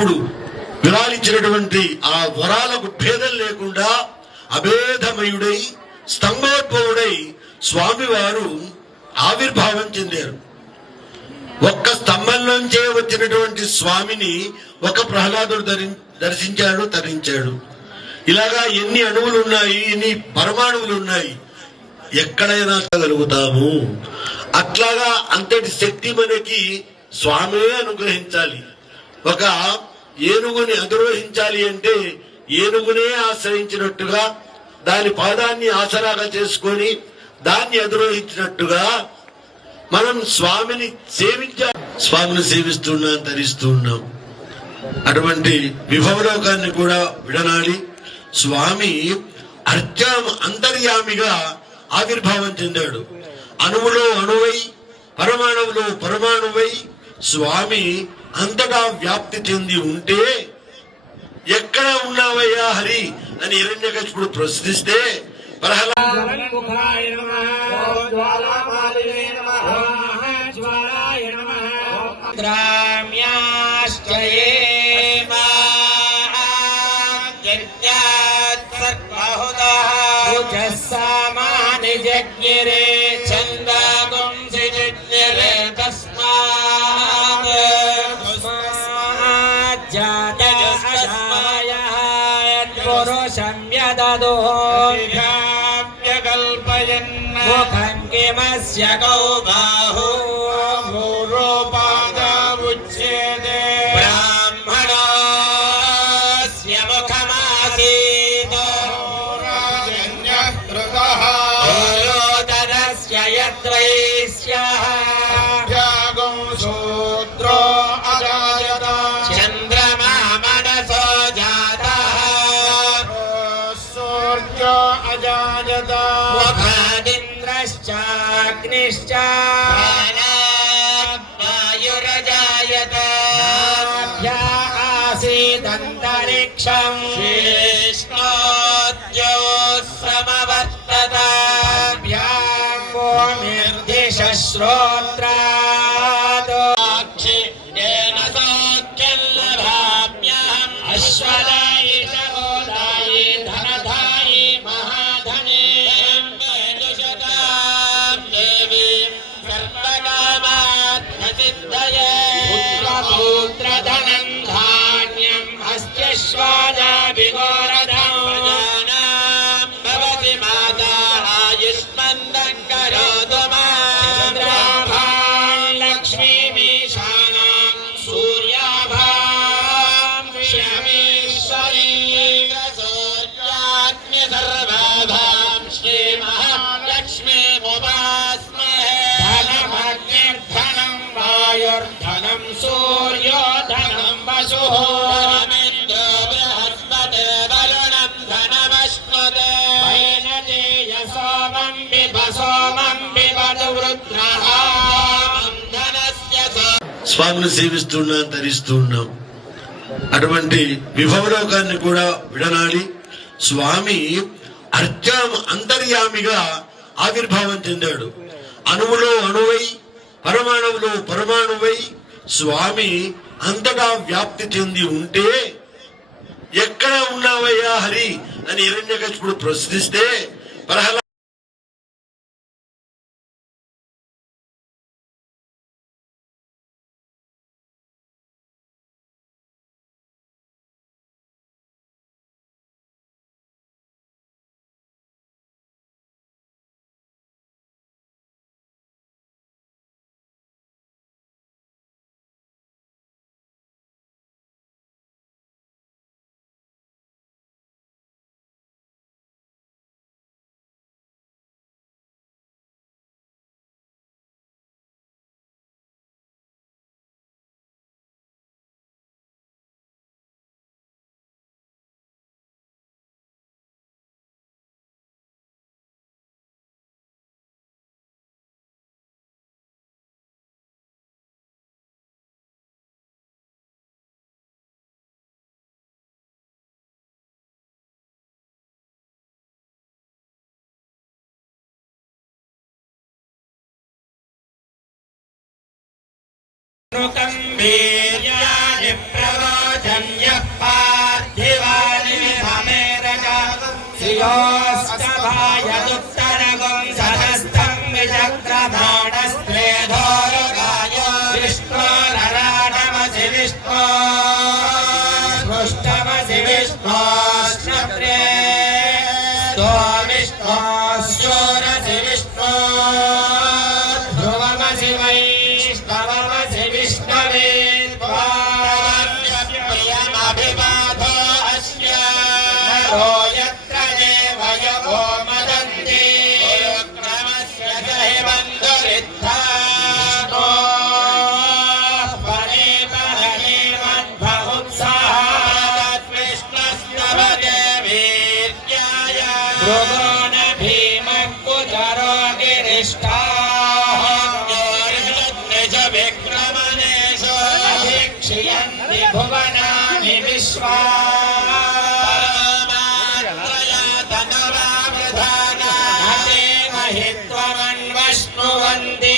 అప్పుడు విరాలించినటువంటి ఆ వరాలకు భేదం లేకుండా అభేదమయుడై స్తంభోద్భవుడై స్వామివారు ఆవిర్భావం చెందారు. ఒక్క స్తంభంలోంచే వచ్చినటువంటి స్వామిని ఒక ప్రహ్లాదుడు దర్శించాడు, తరించాడు. ఇలాగా ఎన్ని అణువులు ఉన్నాయి, ఎన్ని పరమాణువులు ఉన్నాయి, ఎక్కడైనా కలుగుతాము. అట్లాగా అంతటి శక్తి మనకి స్వామే అనుగ్రహించాలి. ఒక ఏనుగుని అధిరోహించాలి అంటే ఏనుగునే ఆశ్రయించినట్టుగా, దాని పాదాన్ని ఆసరాగా చేసుకొని దాన్ని అధిరోహించినట్టుగా మనం స్వామిని స్వామిని సేవిస్తున్నాం, తరిస్తూ ఉన్నాం. అటువంటి విభవలోకాన్ని కూడా విడనాడి స్వామి అంతర్యామిగా ఆవిర్భావం చెందాడు. అణువులో అణువై, పరమాణువులో పరమాణువై స్వామి అంతటా వ్యాప్తి చెంది ఉంటే, ఎక్కడ ఉన్నావయ్యా హరి అని హిరణ్యకశిపుడు ప్రశ్నిస్తే జగ్గిరే చందాగుంసి జగ్గిరే తస్మాత్ పురుషం యదదో కల్పయన్ ముఖం కిమస్య కౌ బాహు మూరోపాదముచ్యేదే బ్రాహ్మణస్య ముఖమాసీత్ ఓరోదరస్య యత్రైస్యః త్యాగం శూద్రో అజాయత చంద్రమా మనసో జాతః సూర్యో అజాయత ముఖాదింద్రశ్చాగ్నిశ్చ వాయురజాయత ఆసీదంతరిక్షం విష్ణోద్యో సమవర్తత శ్రోత్రాద్ ఏన సౌఖ్యం లభామ్యహం అశ్వదాయి సహోదాయి ధనధాయి మహాధనే దేవీం సర్వకామాత్మసిద్ధయే పుత్రధనం ధాన్యం హస్త్యశ్వాదాభిఘోరధం భవతి మాతా ఆయుష్మందం కరోతు ధనం సూర్యో ధనం వసు ధనమింద్రో బృహస్పతి వరుణం ధనమశ్నుతే వైనతేయ సోమం బిభ వృత్రః ధనస్య. స్వామిని సేవిస్తున్నాం, తరిస్తూ ఉన్నాం. అటువంటి విభవలోకాన్ని కూడా విడనాడి స్వామి అంతర్యామిగా ఆవిర్భావం చెందాడు. అణువులో అణువై, పరమాణువులో పరమాణువై స్వామి అంతటా వ్యాప్తి చెంది ఉంటే, ఎక్కడ ఉన్నావయ్యా హరి అని హిరణ్యకశిపుడు ప్రశ్నిస్తే योऽस्तभायदुत्तरगुं सहस्तं विचक्रभाणस्त्रेधोरुगाय विष्णोरराटमसि विष्णो स्पृष्टमसि विष्णोष्णप्रे स्तो विष्णोश्चोरसि विष्णो ध्रुवमसि वैष्णवमसि विष्णवे प्रियमभिवादो अस्य नरो यत्र देवयो मदन्ति क्रमस्य च हि बन्धुरित्था परे परमे मद्भुत्साहात् विष्णुस्तवते वीर्याय भृगोन भीमकुचरो गिरिष्ठाः निज विक्रमणेषु अभीक्ष्यन्ति भुवनानि विश्वा महित्वमन्वश्नुवन्ति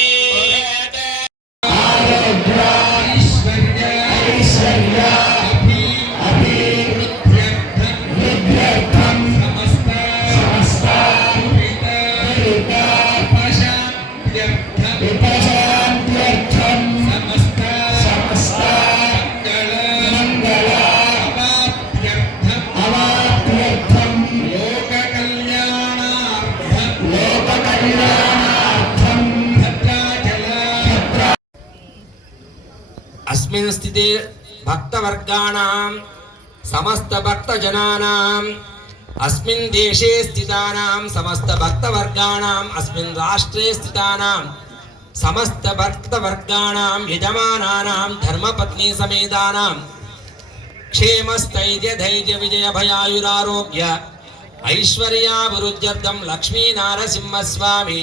अस्मिन् स्थिते भक्तवर्गाणां समस्त भक्तजनानां अस्मिन् देशे स्थितानां समस्त भक्तवर्गाणां अस्मिन् राष्ट्रे स्थितानां समस्त भक्तवर्गाणां यजमानानां धर्मपत्नी समेतानां क्षेमस्थैर्य धैर्य विजय भयायुरारोग्य ऐश्वर्याभिवृद्ध्यर्थं लक्ष्मी नारसिंहस्वामी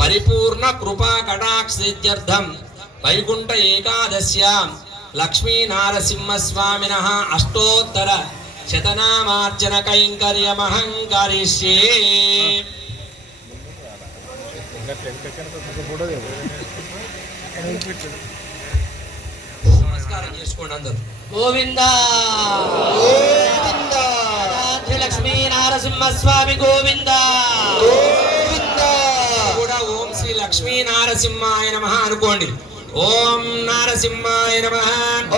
परिपूर्ण कृपा कटाक्षसिद्ध्यर्थं वैकुंठ एकादश्यां लक्ष्मी नारसिंहस्वामिनः अष्टोत्तर शतनामार्चन कैंकर्यमहं करिष्ये। నమస్కారం చేసుకోండి అందరూ. గోవిందా గోవిందా లక్ష్మీ నారసింహస్వామి గోవిందా గోవిందా. కూడా ఓం శ్రీ లక్ష్మీ నారసింహాయ నమః అనుకోండి. ఓం నారసింహాయ నమః,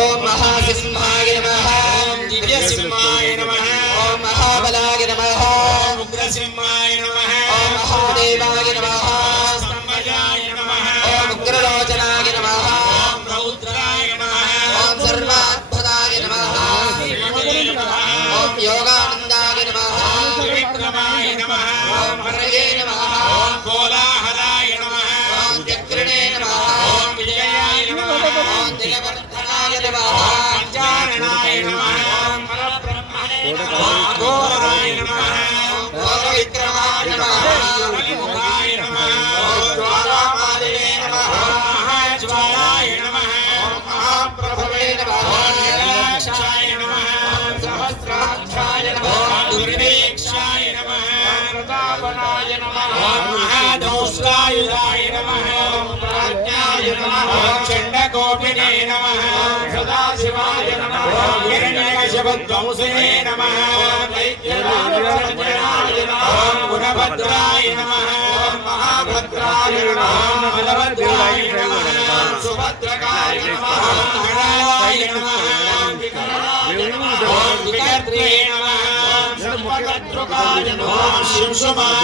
ఓం మహాసింహాయ నమః, ఓం దివ్యసింహాయ నమః, ఓం మహాబలాయ నమః, ఓం ఉగ్రసింహాయ నమః, ఓం మహాదేవాయ నమః, స్తంభజాయ నమః, ఓం ఉగ్రలోచనాయ నమః, ఓం రౌద్రాయ నమః, ఓం సర్వాత్మదాయ నమః, శ్రీమతే నమః, ఓం యోగానందాయ నమః, విక్రమాయ నమః, ఓం హరయే నమః, ఓం కోలాహలాయ నమః, ఓం చక్రిణే నమః, ఓం విజయాయ నమః, ఓం జయవర్ధనాయ నమః, ఓం పంచాననాయ నమః, ఓం పరబ్రహ్మణే నమః, ఓం అఘోరాయ నమః, ఓం ఘోరవిక్రమాయ నమః, ఓంకాయ నమః, ఓం జ్వాలామాలినే నమః, ఓం మహాజ్వాలాయ నమః, ఓం మహాప్రభవే నమః, ఓం నిరాక్షాయ నమః, ఓం సహస్రాక్షాయ నమః, ఓం దుర్నిరీక్షాయ నమః, ఓం ప్రతాపనాయ నమః, ఓం మహాదౌష్టాయుధాయ నమః, ఓం ప్రాజ్ఞాయ నమః, ఓం చండకోపినే నమః, ఓం సదాశివాయ నమః, ఓం హిరణ్యకశిపధ్వంసినే నమః, ఓం వైద్యనాథాయ నమః, ఓం గుణభద్రాయ నమః, ఓం మహాభద్రాయ నమః, ఓం బలభద్రాయ నమః, ఓం సుభద్రకాయ నమః, ఓం గణాయ నమః, ఓం వికరాయ నమః, ఓం వికర్త్రే నమః, ఓం సర్వకర్తృకాయ నమః, ఓం శింశుమాయ